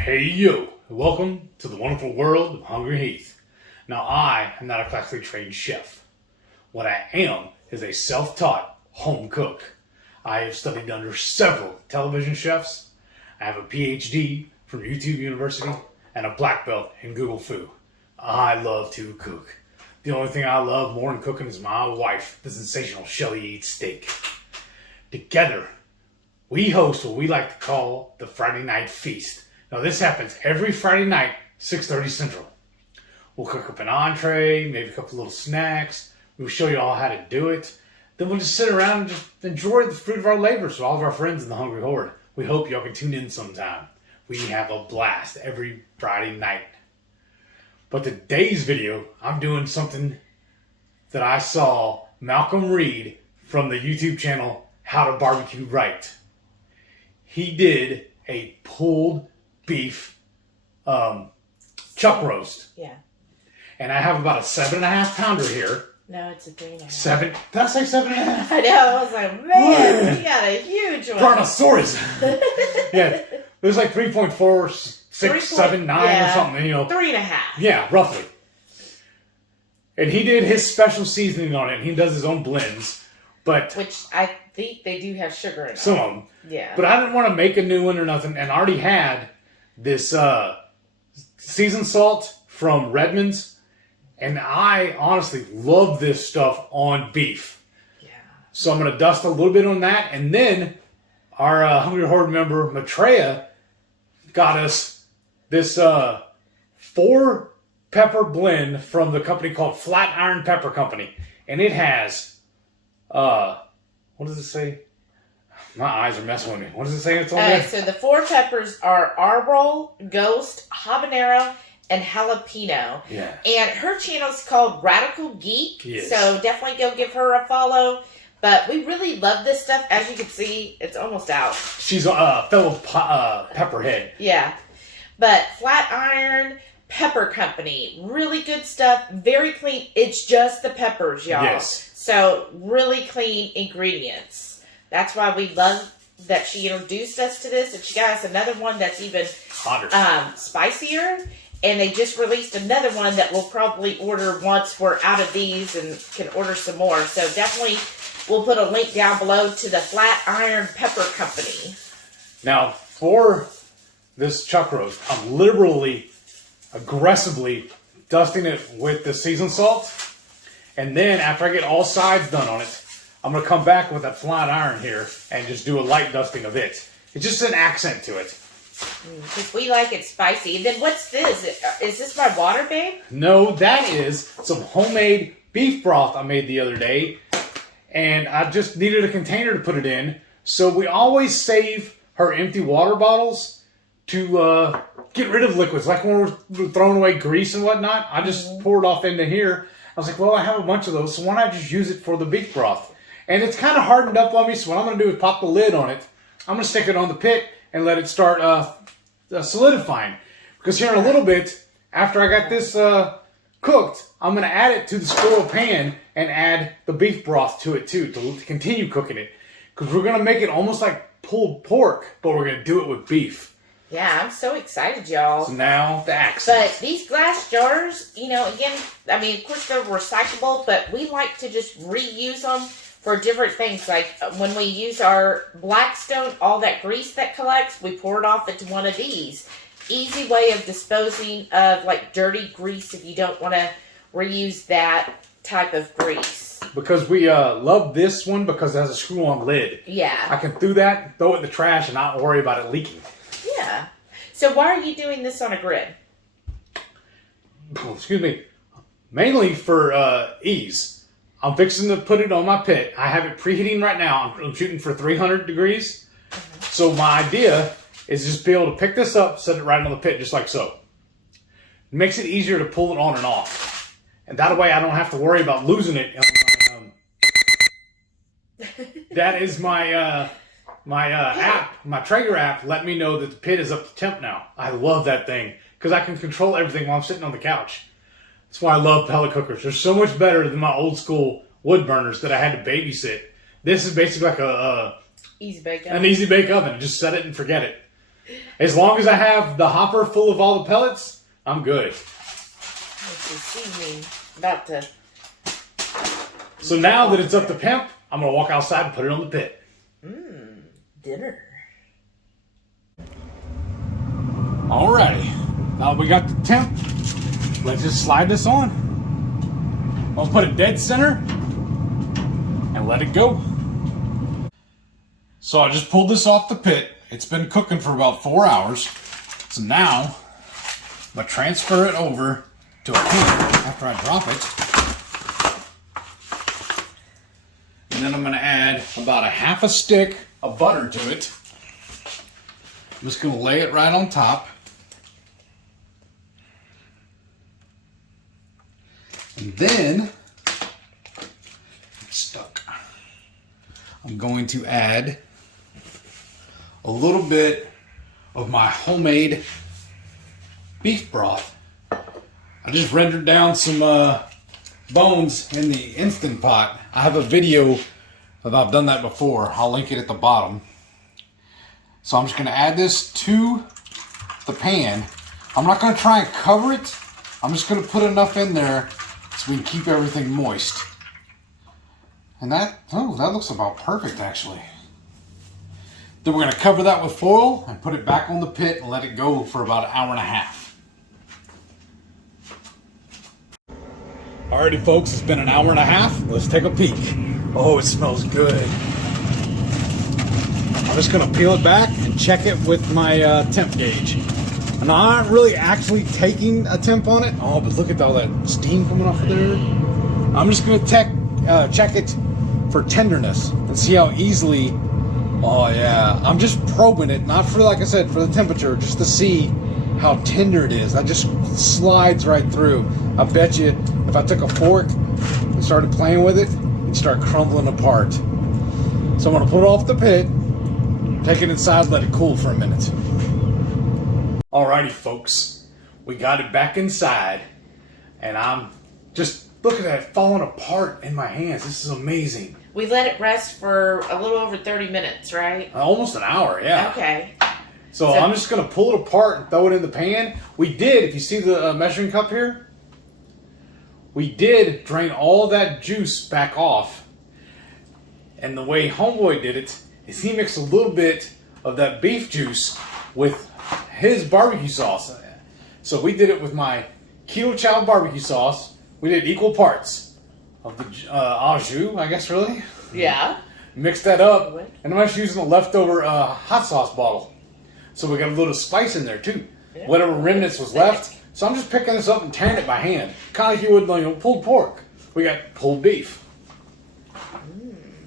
Hey yo, welcome to the wonderful world of HungryHeath. Now I am not a classically trained chef. What I am is a self-taught home cook. I have studied under several television chefs. I have a PhD from YouTube University and a black belt in Google Fu. I love to cook. The only thing I love more than cooking is my wife, the sensational Shelly eats steak. Together, we host what we like to call the Friday Night Feast. Now this happens every Friday night, 6:30 Central. We'll cook up an entree, maybe a couple little snacks. We'll show you all how to do it. Then we'll just sit around and just enjoy the fruit of our labors with all of our friends in the Hungry Horde. We hope y'all can tune in sometime. We have a blast every Friday night. But today's video, I'm doing something that I saw Malcom Reed from the YouTube channel HowToBBQRight. He did a pulled beef chuck roast. Yeah. And I have about a 7.5 pounder here. No, it's a 3.5. 7? Did I say 7.5? I know. I was like, man, you got a huge one. Brontosaurus. Yeah. There's like 3.4679 or something, you know. 3.5. Yeah, roughly. And he did his special seasoning on it, and he does his own blends. But which I think they do have sugar in it. some of them. Yeah. But I didn't want to make a new one or nothing, and I already had this seasoned salt from Redmond's, and I honestly love this stuff on beef. Yeah. So I'm going to dust a little bit on that, and then our Hungry Horde member, Maitreya, got us this 4-pepper blend from the company called Flatiron Pepper Company, and it has, what does it say? My eyes are messing with me. What does it say it's on there? So the 4 peppers are arbol, ghost, habanero, and jalapeno. Yeah. And her channel's called RadicalGeek. Yes. So definitely go give her a follow. But we really love this stuff. As you can see, it's almost out. She's a fellow pepperhead. Yeah. But Flatiron Pepper Company. Really good stuff. Very clean. It's just the peppers, y'all. Yes. So really clean ingredients. That's why we love that she introduced us to this. And she got us another one that's even Hotter. Spicier. And they just released another one that we'll probably order once we're out of these and can order some more. So definitely we'll put a link down below to the Flatiron Pepper Company. Now, for this chuck roast, I'm literally, aggressively dusting it with the seasoned salt. And then after I get all sides done on it, I'm going to come back with that flat iron here and just do a light dusting of it. It's just an accent to it. Because we like it spicy. And then what's this? Is this my water, babe? No, that is some homemade beef broth I made the other day. And I just needed a container to put it in. So we always save her empty water bottles to get rid of liquids. Like when we're throwing away grease and whatnot, I just pour it off into here. I was like, well, I have a bunch of those, so why not just use it for the beef broth? And it's kind of hardened up on me, so what I'm going to do is pop the lid on it. I'm going to stick it on the pit and let it start solidifying. Because here in a little bit, after I got this cooked, I'm going to add it to the spoiled pan and add the beef broth to it too, to continue cooking it. Because we're going to make it almost like pulled pork, but we're going to do it with beef. Yeah, I'm so excited, y'all. So now, the accent. But these glass jars, you know, again, I mean, of course they're recyclable, but we like to just reuse them for different things. Like when we use our Blackstone, all that grease that collects, we pour it off into one of these. Easy way of disposing of like dirty grease if you don't want to reuse that type of grease. Because we love this one because it has a screw-on lid. Yeah. I can do that, throw it in the trash, and not worry about it leaking. Yeah. So why are you doing this on a grid? Excuse me. Mainly for ease. I'm fixing to put it on my pit. I have it preheating right now. I'm shooting for 300 degrees. Mm-hmm. So my idea is just be able to pick this up, set it right on the pit just like so. It makes it easier to pull it on and off. And that way I don't have to worry about losing it. That is my app, my Traeger app, let me know that the pit is up to temp now. I love that thing because I can control everything while I'm sitting on the couch. That's why I love pellet cookers. They're so much better than my old school wood burners that I had to babysit. This is basically like easy bake oven. an easy bake oven. Just set it and forget it. As long as I have the hopper full of all the pellets, I'm good. See me about to. So now that it's up to Pimp, I'm going to walk outside and put it on the pit. Dinner. Alrighty. Now that we got the temp, let's just slide this on. I'll put it dead center and let it go. So I just pulled this off the pit. It's been cooking for about 4 hours. So now I'm going to transfer it over to a pan after I drop it. And then I'm going to add about a half a stick of butter to it. I'm just going to lay it right on top. And then, it's stuck. I'm going to add a little bit of my homemade beef broth. I just rendered down some bones in the Instant Pot. I have a video that I've done that before. I'll link it at the bottom. So I'm just going to add this to the pan. I'm not going to try and cover it. I'm just going to put enough in there so we can keep everything moist. And that looks about perfect actually. Then we're going to cover that with foil and put it back on the pit and let it go for about an hour and a half. Alrighty folks, it's been an hour and a half. Let's take a peek. Oh, it smells good. I'm just going to peel it back and check it with my temp gauge. And I'm not really actually taking a temp on it. Oh, but look at all that steam coming off of there. I'm just going to check it for tenderness and see how easily. Oh yeah, I'm just probing it, not for, like I said, for the temperature, just to see how tender it is. That just slides right through. I bet you if I took a fork and started playing with it, it'd start crumbling apart. So I'm going to put it off the pit, take it inside, let it cool for a minute. Alrighty folks, we got it back inside, and I'm just, look at that falling apart in my hands. This is amazing. We let it rest for a little over 30 minutes, right? Almost an hour, yeah. Okay. So I'm just going to pull it apart and throw it in the pan. We did, if you see the measuring cup here, we did drain all that juice back off. And the way Homeboy did it is he mixed a little bit of that beef juice with his barbecue sauce. So we did it with my Ketochow barbecue sauce. We did equal parts of the au jus, I guess, really. Yeah. Mixed that up, and I'm just using the leftover hot sauce bottle. So we got a little spice in there too. Yeah. Whatever remnants was left. So I'm just picking this up and tearing it by hand, kind of like you would, pulled pork. We got pulled beef.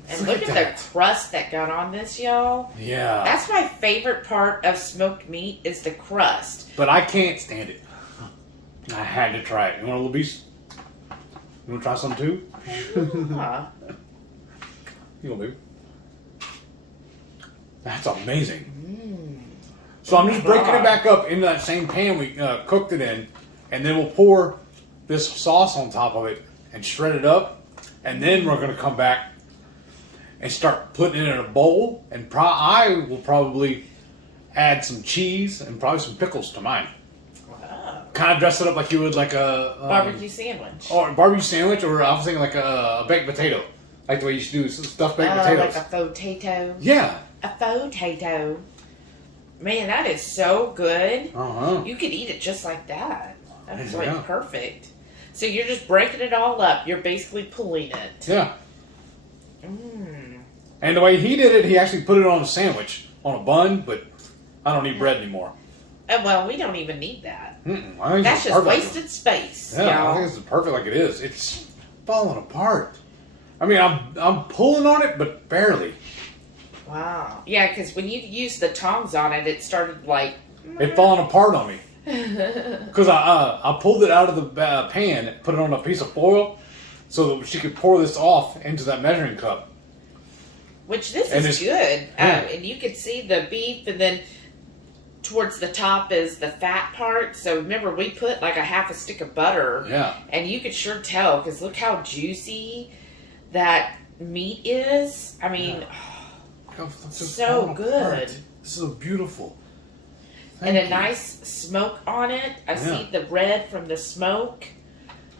And look at the crust that got on this, y'all. Yeah. That's my favorite part of smoked meat is the crust. But I can't stand it. I had to try it. You want a little piece? You want to try some too? You want to? That's amazing. So I'm just breaking it back up into that same pan we cooked it in, and then we'll pour this sauce on top of it and shred it up, and then we're going to come back and start putting it in a bowl, and I will probably add some cheese and probably some pickles to mine. Wow. Kind of dress it up like you would like a barbecue sandwich. Or a barbecue sandwich, or I was thinking like a baked potato. Like the way you used to do stuffed baked potatoes. Like a faux tato. Yeah. A faux tato. Man, that is so good. Uh-huh. You could eat it just like that. That's like perfect. So you're just breaking it all up. You're basically pulling it. Yeah. And the way he did it, he actually put it on a sandwich, on a bun, but I don't need bread anymore. Well, we don't even need that. I think that's just wasted space. Yeah, y'all. I think it's perfect like it is. It's falling apart. I mean, I'm pulling on it, but barely. Wow. Yeah, because when you used the tongs on it, it started like... It falling apart on me. Because I pulled it out of the pan and put it on a piece of foil so that she could pour this off into that measuring cup. Which this is good. Yeah. And you can see the beef, and then towards the top is the fat part. So remember, we put like a half a stick of butter. Yeah. And you could sure tell, because look how juicy that meat is. I mean, so good. This is so beautiful. and a nice smoke on it. I see the red from the smoke.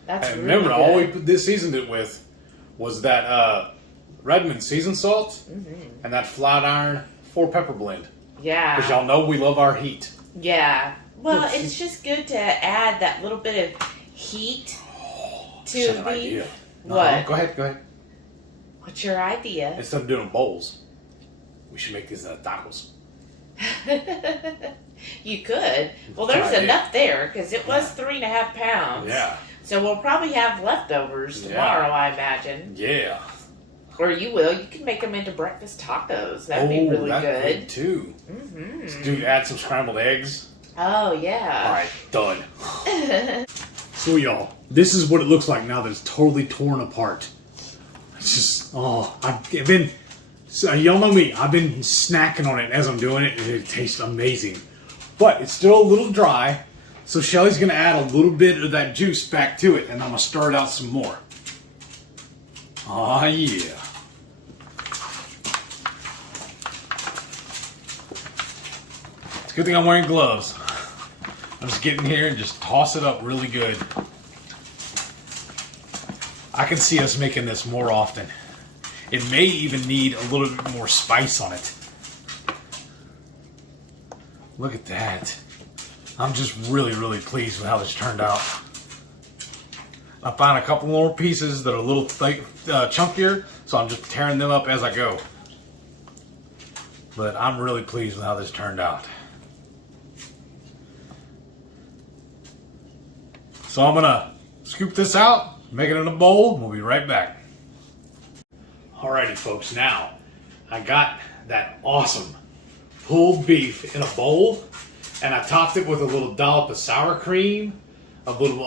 That's really remember, good. all we seasoned it with was that Redmond seasoned salt and that flat iron 4-pepper blend. Yeah. Because y'all know we love our heat. Yeah. Well, it's just good to add that little bit of heat to That's an idea. What? Go ahead. What's your idea? Instead of doing bowls, we should make these tacos. You could. Well, there's enough there because it was 3.5 pounds. Yeah. So we'll probably have leftovers tomorrow, I imagine. Yeah. Or you will. You can make them into breakfast tacos. That'd be really that'd good. be too. Do add some scrambled eggs. Oh, yeah. All right, done. So y'all, this is what it looks like now that it's totally torn apart. It's just, I've been, so y'all know me, I've been snacking on it as I'm doing it, and it tastes amazing. But it's still a little dry, so Shelly's gonna add a little bit of that juice back to it, and I'm gonna stir it out some more. Oh yeah. It's a good thing I'm wearing gloves. I'm just getting here and just toss it up really good. I can see us making this more often. It may even need a little bit more spice on it. Look at that. I'm just really pleased with how this turned out. I found a couple more pieces that are a little chunkier, so I'm just tearing them up as I go. But I'm really pleased with how this turned out. So I'm gonna scoop this out, make it in a bowl, and we'll be right back. Alrighty folks, now I got that awesome pulled beef in a bowl, and I topped it with a little dollop of sour cream, a little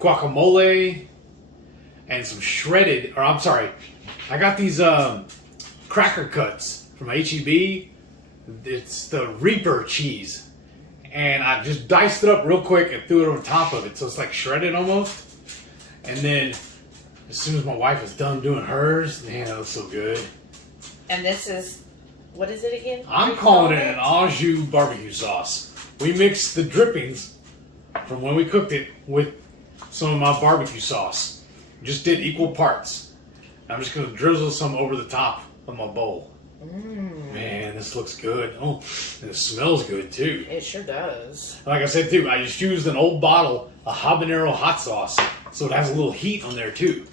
guacamole, and some shredded, I got these cracker cuts from HEB. It's the Reaper cheese. And I just diced it up real quick and threw it over top of it. So it's like shredded almost. And then as soon as my wife is done doing hers, man, that looks so good. And this is, what is it again? I'm calling it an au jus barbecue sauce. We mixed the drippings from when we cooked it with some of my barbecue sauce. Just did equal parts. I'm just going to drizzle some over the top of my bowl. Man, this looks good. Oh, and it smells good too. It sure does. Like I said too, I just used an old bottle of habanero hot sauce, so it has a little heat on there too.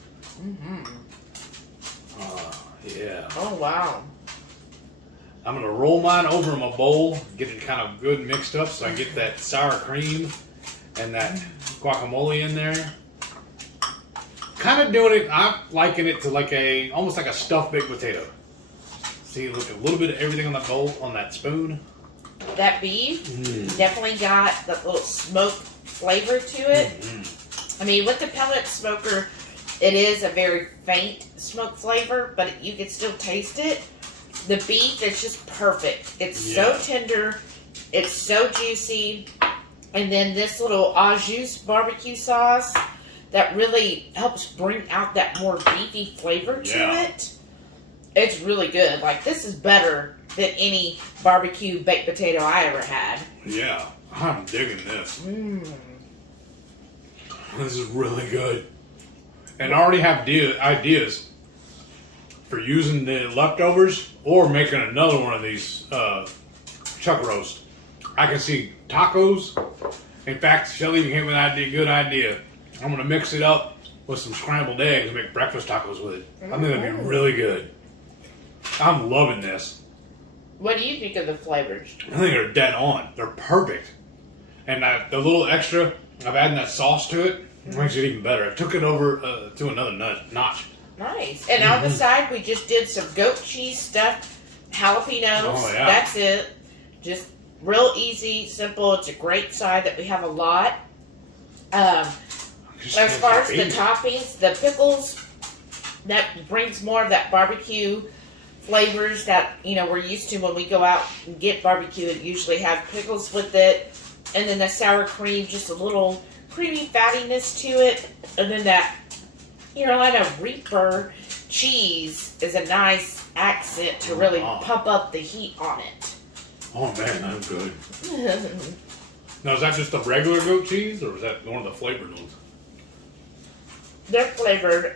Yeah. Oh, wow. I'm gonna roll mine over in my bowl, get it kind of good mixed up, so I get that sour cream and that guacamole in there. Kind of doing it. I'm liking it to like almost like a stuffed baked potato. See, look, a little bit of everything on that bowl, on that spoon. That beef definitely got that little smoke flavor to it. I mean, with the pellet smoker, it is a very faint smoke flavor, but you can still taste it. The beef is just perfect. It's so tender. It's so juicy. And then this little au jus barbecue sauce that really helps bring out that more beefy flavor to it. It's really good. Like, this is better than any barbecue baked potato I ever had. Yeah, I'm digging this. This is really good. And I already have ideas for using the leftovers or making another one of these chuck roast. I can see tacos. In fact, Shelly came with a good idea. I'm going to mix it up with some scrambled eggs and make breakfast tacos with it. I think that'd be really good. I'm loving this. What do you think of the flavors? I think they're dead on. They're perfect. And the little extra of adding that sauce to it makes it even better. I took it over to another notch. Nice. And on the side, we just did some goat cheese stuffed jalapenos. Oh, yeah. That's it. Just real easy, simple. It's a great side that we have a lot. As far as the toppings, the pickles, that brings more of that barbecue flavors that, we're used to when we go out and get barbecue. It usually have pickles with it. And then the sour cream, just a little creamy fattiness to it. And then that Carolina Reaper cheese is a nice accent to really pump up the heat on it. Oh man, that's good. Now, is that just the regular goat cheese, or is that one of the flavored ones? They're flavored.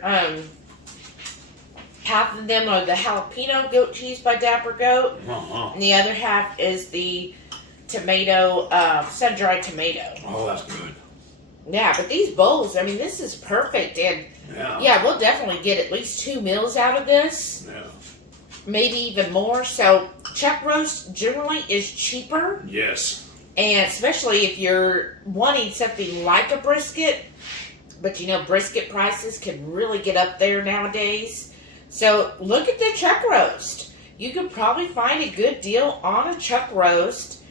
Half of them are the jalapeno goat cheese by Dapper Goat, and the other half is the tomato, sun-dried tomato. Oh, that's good. Yeah, but these bowls, I mean, this is perfect, and yeah, we'll definitely get at least 2 meals out of this. Yeah. Maybe even more. So, chuck roast generally is cheaper. Yes. And especially if you're wanting something like a brisket, but you know, brisket prices can really get up there nowadays. So look at the chuck roast. You could probably find a good deal on a chuck roast,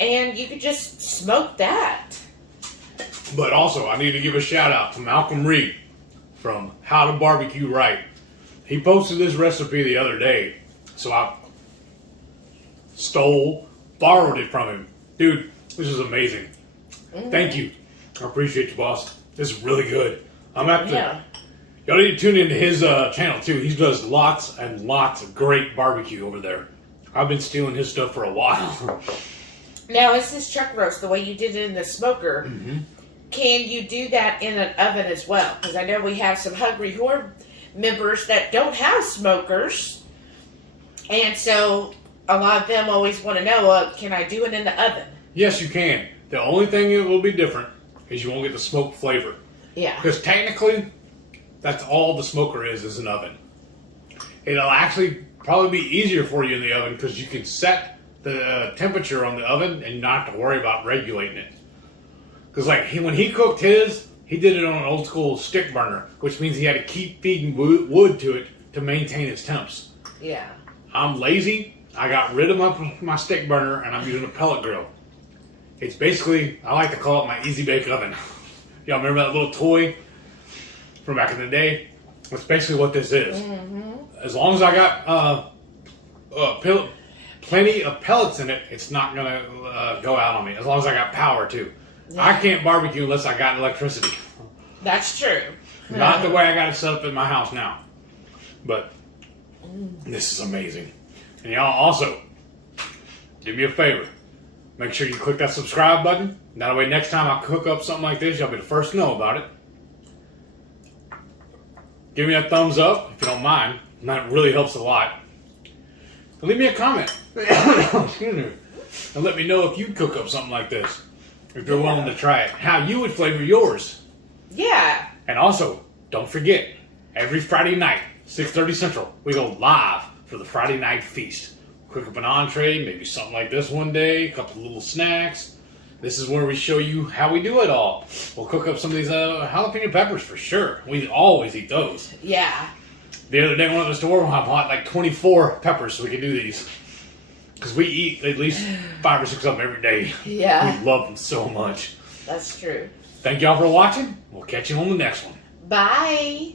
and you could just smoke that. But also, I need to give a shout out to Malcom Reed from HowToBBQRight. He posted this recipe the other day, so I borrowed it from him. Dude, this is amazing. Mm-hmm. Thank you. I appreciate you, boss. This is really good. Y'all need to tune into his channel too. He does lots and lots of great barbecue over there. I've been stealing his stuff for a while. Now, is this chuck roast the way you did it in the smoker? Mm-hmm. Can you do that in an oven as well? Because I know we have some Hungry Horde members that don't have smokers, and so a lot of them always want to know, can I do it in the oven? Yes, you can. The only thing that will be different is you won't get the smoke flavor. Yeah. Because technically, that's all the smoker is an oven. It'll actually probably be easier for you in the oven because you can set the temperature on the oven and not have to worry about regulating it. Because when he cooked his, he did it on an old school stick burner, which means he had to keep feeding wood to it to maintain its temps. Yeah. I'm lazy. I got rid of my stick burner and I'm using a pellet grill. It's basically, I like to call it my easy bake oven. Y'all remember that little toy from back in the day? That's basically what this is. Mm-hmm. As long as I got plenty of pellets in it, it's not going to go out on me. As long as I got power too. Yeah. I can't barbecue unless I got electricity. That's true. Not the way I got it set up in my house now. But this is amazing. And y'all also, do me a favor. Make sure you click that subscribe button. That way next time I cook up something like this, y'all be the first to know about it. Give me a thumbs up if you don't mind. And that really helps a lot. And leave me a comment. Excuse me. And let me know if you'd cook up something like this. If you're willing to try it. How you would flavor yours. Yeah. And also, don't forget, every Friday night, 6:30 Central, we go live for the Friday night feast. Cook up an entree, maybe something like this one day, a couple of little snacks. This is where we show you how we do it all. We'll cook up some of these jalapeno peppers for sure. We always eat those. Yeah. The other day I went to the store, I bought like 24 peppers so we could do these. Because we eat at least 5 or 6 of them every day. Yeah. We love them so much. That's true. Thank y'all for watching. We'll catch you on the next one. Bye.